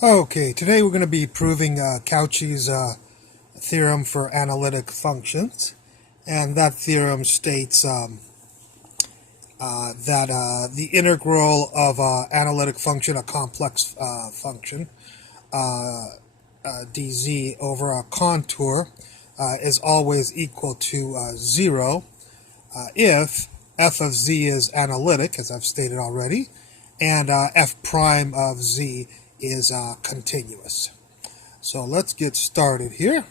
Okay, today we're going to be proving Cauchy's theorem for analytic functions, and that theorem states that the integral of an analytic function, a complex function, dz over a contour is always equal to 0 if f of z is analytic, as I've stated already, and f prime of z is continuous. So let's get started here.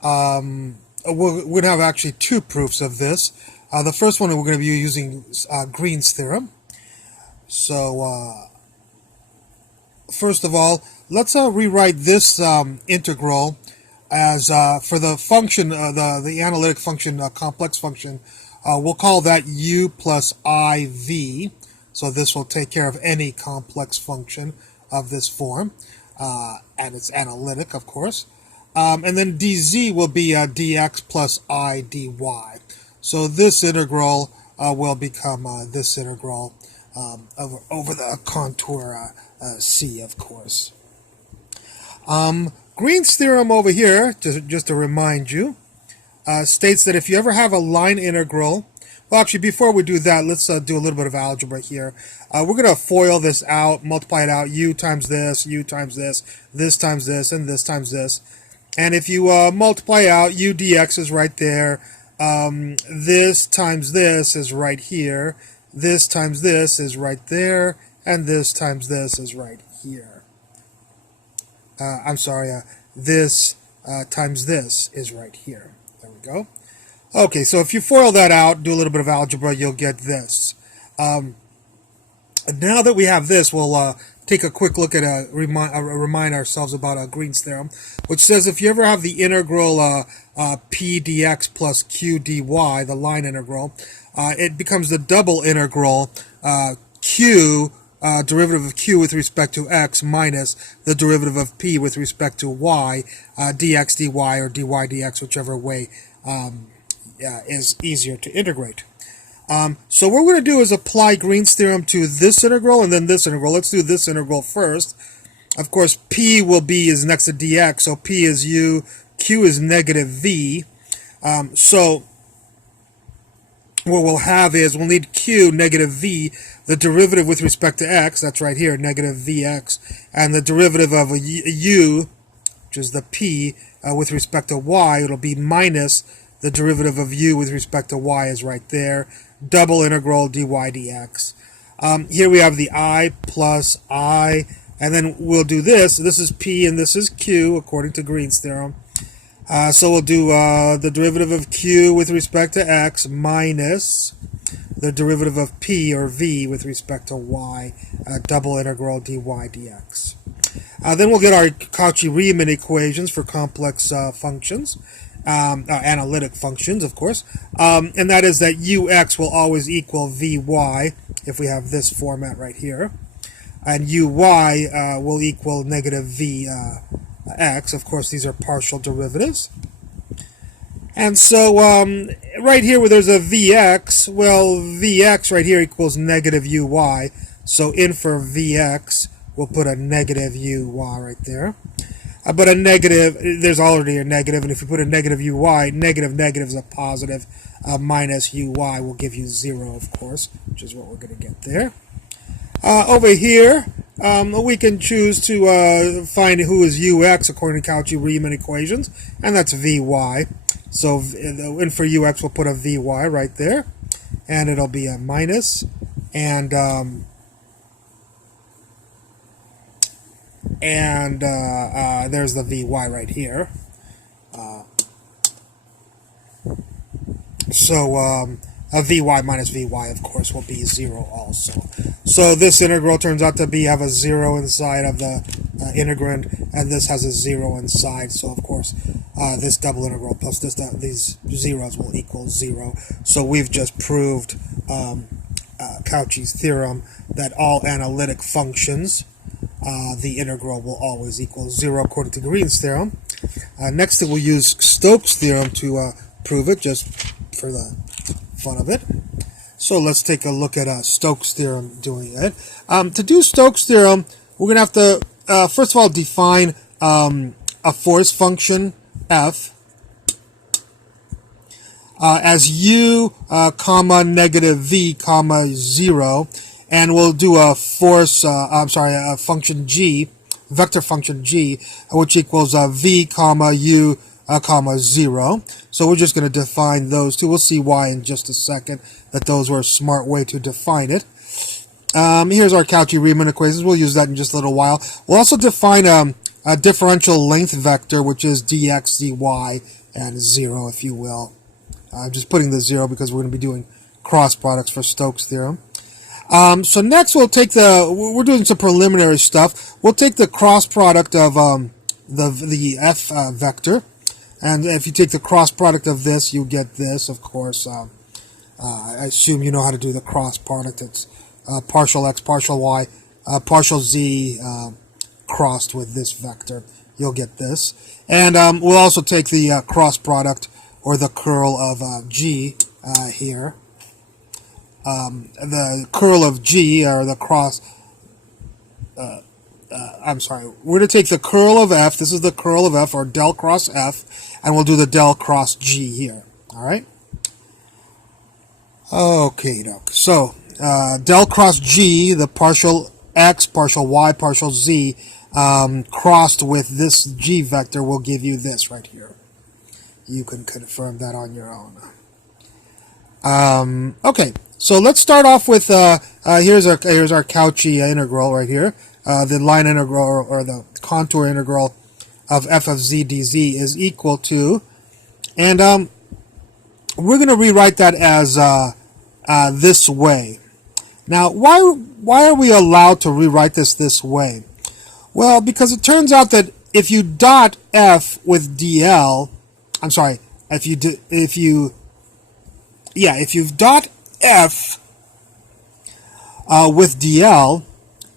We're going to have actually two proofs of this. The first one we're going to be using Green's theorem. So first of all, let's rewrite this integral as for the function, the analytic function, complex function. We'll call that u plus iv. So this will take care of any complex function of this form, and it's analytic, of course. And then dz will be dx plus I dy. So this integral will become this integral over the contour C, of course. Green's theorem over here, just to remind you, states that if you ever have a line integral, well, actually, before we do that, let's do a little bit of algebra here. We're going to FOIL this out, multiply it out, u times this times this times this, and this times this. And if you multiply out, u dx is right there, this times this is right here, this times this is right there, and this times this is right here. This times this is right here. There we go. Okay, so if you FOIL that out, do a little bit of algebra, you'll get this. Now that we have this, we'll take a quick look at remind ourselves about Green's theorem, which says if you ever have the integral p dx plus q dy, the line integral, it becomes the double integral q, derivative of q with respect to x minus the derivative of p with respect to y, dx dy or dy dx, whichever way is easier to integrate. So what we're going to do is apply Green's theorem to this integral and then this integral. Let's do this integral first. Of course, p is next to dx, so p is u, q is negative v. So what we'll have is we'll need q, negative v, the derivative with respect to x, that's right here, negative vx, and the derivative of a u, which is the p, with respect to y, it'll be minus the derivative of u with respect to y is right there, double integral dy dx. Here we have the I plus I, and then we'll do this. This is p and this is q, according to Green's theorem. So we'll do the derivative of q with respect to x minus the derivative of p or v with respect to y, double integral dy dx. Then we'll get our Cauchy-Riemann equations for complex functions. Analytic functions, of course, and that is that ux will always equal vy if we have this format right here, and uy will equal negative vx. Of course, these are partial derivatives. And so right here where there's a vx, well, vx right here equals negative uy, so in for vx, we'll put a negative uy right there. But a negative, there's already a negative, and if you put a negative uy, negative is a positive, minus uy will give you 0, of course, which is what we're going to get there. Over here, we can choose to find who is ux according to Cauchy-Riemann equations, and that's vy. So in for ux, we'll put a vy right there, and it'll be a minus, and there's the vy right here. A vy minus vy, of course, will be 0 also. So this integral turns out to have a 0 inside of the integrand, and this has a 0 inside. So, of course, this double integral plus these zeros will equal 0. So we've just proved Cauchy's theorem that all analytic functions, the integral will always equal 0 according to Green's theorem. Next, we'll use Stokes theorem to prove it, just for the fun of it. So let's take a look at Stokes theorem doing it. To do Stokes theorem, we're going to have to first of all define a force function f as u, comma, negative v, comma, 0, and we'll do a force, a function g, vector function g, which equals v, comma, u, comma, 0. So we're just going to define those two. We'll see why in just a second, that those were a smart way to define it. Here's our Cauchy Riemann equations. We'll use that in just a little while. We'll also define a differential length vector, which is dx, dy, and 0, if you will. I'm just putting the 0 because we're going to be doing cross products for Stokes Theorem. So next we're doing some preliminary stuff. We'll take the cross product of the f vector, and if you take the cross product of this, you get this, of course. I assume you know how to do the cross product. It's partial x, partial y, partial z crossed with this vector. You'll get this. And we'll also take the cross product, or the curl of g here. The curl of g, or the cross... I'm sorry. We're going to take the curl of f. This is the curl of f, or del cross f, and we'll do the del cross g here. All right? Okay, so del cross g, the partial x, partial y, partial z, crossed with this g vector will give you this right here. You can confirm that on your own. Okay, so let's start off with here's our Cauchy integral right here. The line integral, or the contour integral of f of z dz is equal to, and we're going to rewrite that as this way. Now, why are we allowed to rewrite this way? Well, because it turns out that if you dot f with dl, I'm sorry, if you dot f with dl,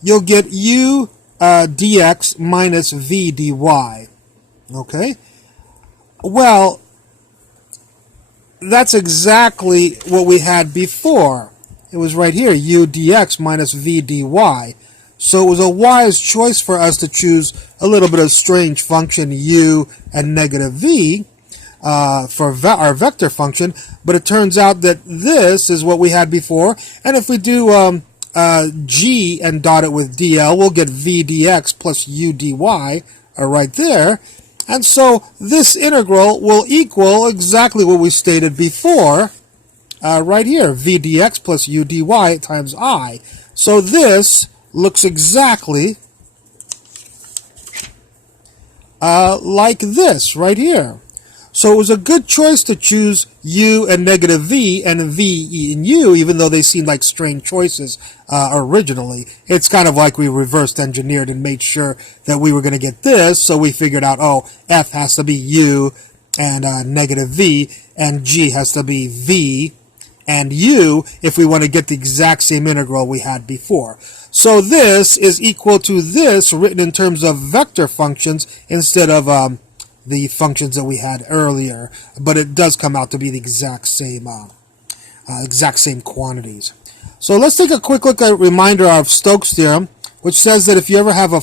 you'll get u dx minus v dy. Okay? Well, that's exactly what we had before. It was right here, u dx minus v dy. So it was a wise choice for us to choose a little bit of strange function u and negative v for our vector function, but it turns out that this is what we had before, and if we do g and dot it with dl, we'll get v dx plus u dy right there, and so this integral will equal exactly what we stated before right here, v dx plus u dy times I. So this looks exactly like this right here. So it was a good choice to choose u and negative v and v and u, even though they seemed like strange choices originally. It's kind of like we reversed engineered and made sure that we were going to get this, so we figured out, oh, f has to be u and negative v, and g has to be v and u if we want to get the exact same integral we had before. So this is equal to this written in terms of vector functions instead of the functions that we had earlier, but it does come out to be the exact same quantities. So let's take a quick look at a reminder of Stokes Theorem, which says that if you ever have a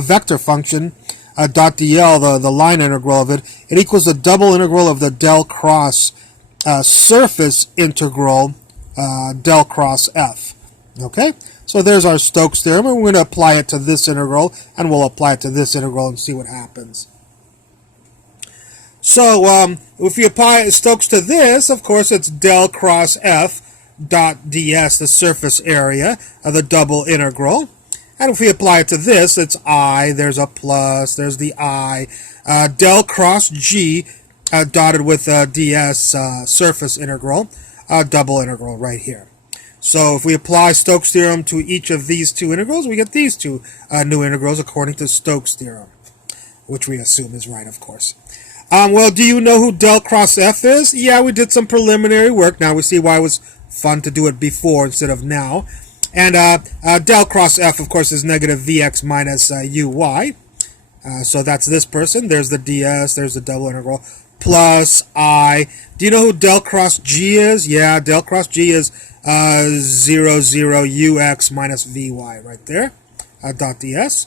vector function, dot dl, the line integral of it, it equals the double integral of the del cross surface integral del cross f. Okay? So there's our Stokes Theorem, and we're going to apply it to this integral, and we'll apply it to this integral and see what happens. So if we apply Stokes to this, of course, it's del cross f dot ds, the surface area of the double integral. And if we apply it to this, it's I, there's a plus, there's the I, del cross g dotted with ds surface integral, double integral right here. So if we apply Stokes Theorem to each of these two integrals, we get these two new integrals according to Stokes Theorem, which we assume is right, of course. Well, do you know who del cross f is? Yeah, we did some preliminary work. Now we see why it was fun to do it before instead of now. And del cross f, of course, is negative vx minus uy. So that's this person. There's the ds, there's the double integral, plus I. Do you know who del cross g is? Yeah, del cross g is 0, 0 ux minus vy right there, dot ds.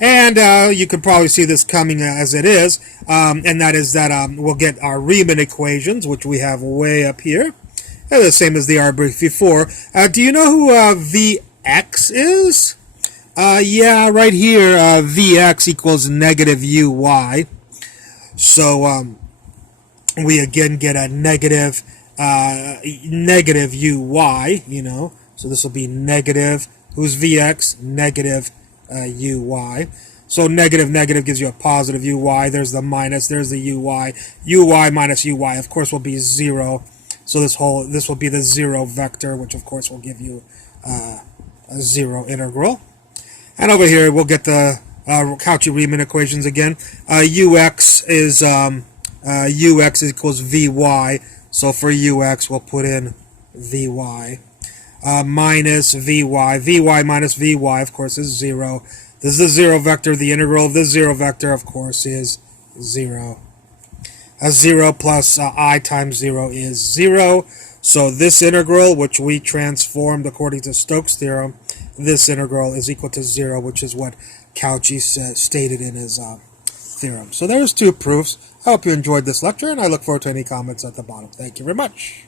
And you could probably see this coming as it is, and that is that we'll get our Riemann equations, which we have way up here. They're the same as they are before. Do you know who Vx is? Yeah, right here, Vx equals negative uy. So we again get a negative uy, you know. So this will be negative, who's Vx? Negative uy. So negative negative gives you a positive uy. There's the minus, there's the uy. Uy minus uy, of course, will be 0. So this will be the 0 vector, which of course will give you a 0 integral. And over here we'll get the Cauchy-Riemann equations again. Ux equals Vy. So for Ux we'll put in Vy. Minus Vy. Vy minus Vy, of course, is 0. This is the 0 vector. The integral of this 0 vector, of course, is 0. 0 plus I times 0 is 0. So this integral, which we transformed according to Stokes Theorem, this integral is equal to 0, which is what Kouchi stated in his theorem. So there's 2 proofs. I hope you enjoyed this lecture, and I look forward to any comments at the bottom. Thank you very much.